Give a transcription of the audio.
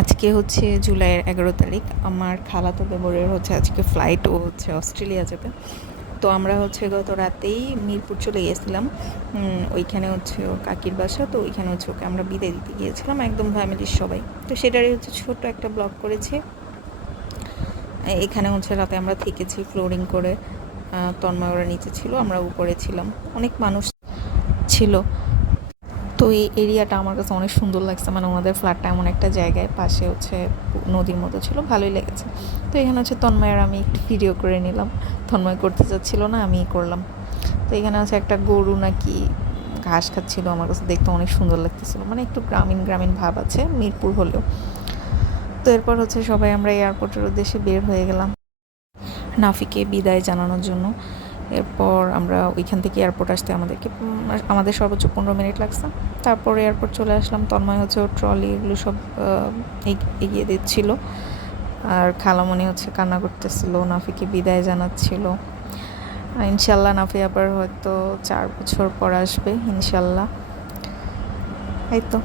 আজকে হচ্ছে জুলাইয়ের 11 তারিখ। আমার খালাতো দেবরের হচ্ছে আজকে ফ্লাইট, ও হচ্ছে অস্ট্রেলিয়া যাবে। তো আমরা হচ্ছে গত রাতেই মিরপুর চলে গিয়েছিলাম। ওইখানে হচ্ছে ওর কাকির বাসা, তো ওইখানে হচ্ছে ওকে আমরা বিদায় দিতে গিয়েছিলাম একদম ফ্যামিলির সবাই। তো সেটারই হচ্ছে ছোট্ট একটা ব্লগ করেছি। এখানে হচ্ছে রাতে আমরা থেকেছি ফ্লোরিং করে। তন্ময় ওরা নিচে ছিল, আমরা উপরে ছিলাম, অনেক মানুষ ছিল। তো এই এরিয়াটা আমার কাছে অনেক সুন্দর লাগছে, মানে ওনাদের ফ্ল্যাটটা এমন একটা জায়গায়, পাশে হচ্ছে নদীর মতো ছিল, ভালোই লেগেছে। তো এখানে হচ্ছে তন্ময় আর আমি একটু ভিডিও করে নিলাম। তন্ময় করতে চাচ্ছিল না, আমিই করলাম। তো এখানে হচ্ছে একটা গরু নাকি ঘাস খাচ্ছিল, আমার কাছে দেখতে অনেক সুন্দর লাগতেছিল, মানে একটু গ্রামীণ গ্রামীণ ভাব আছে মিরপুর হলেও। তো এরপর হচ্ছে সবাই আমরা এয়ারপোর্টের উদ্দেশ্যে বের হয়ে গেলাম নাফিকে বিদায় জানানোর জন্য। এরপর আমরা ওইখান থেকে এয়ারপোর্ট আসতে আমাদের সর্বোচ্চ 15 মিনিট লাগছে। তারপর এয়ারপোর্ট চলে আসলাম। তন্ময় হচ্ছে ওর ট্রলি এগুলো সব এগিয়ে দিচ্ছিল, আর খালামণি হচ্ছে কান্না করতেছিল, নাফিকে বিদায় জানাচ্ছিল। ইনশাল্লাহ নাফি আবার হয়তো 4 বছর পর আসবে ইনশাল্লাহ। এই তো।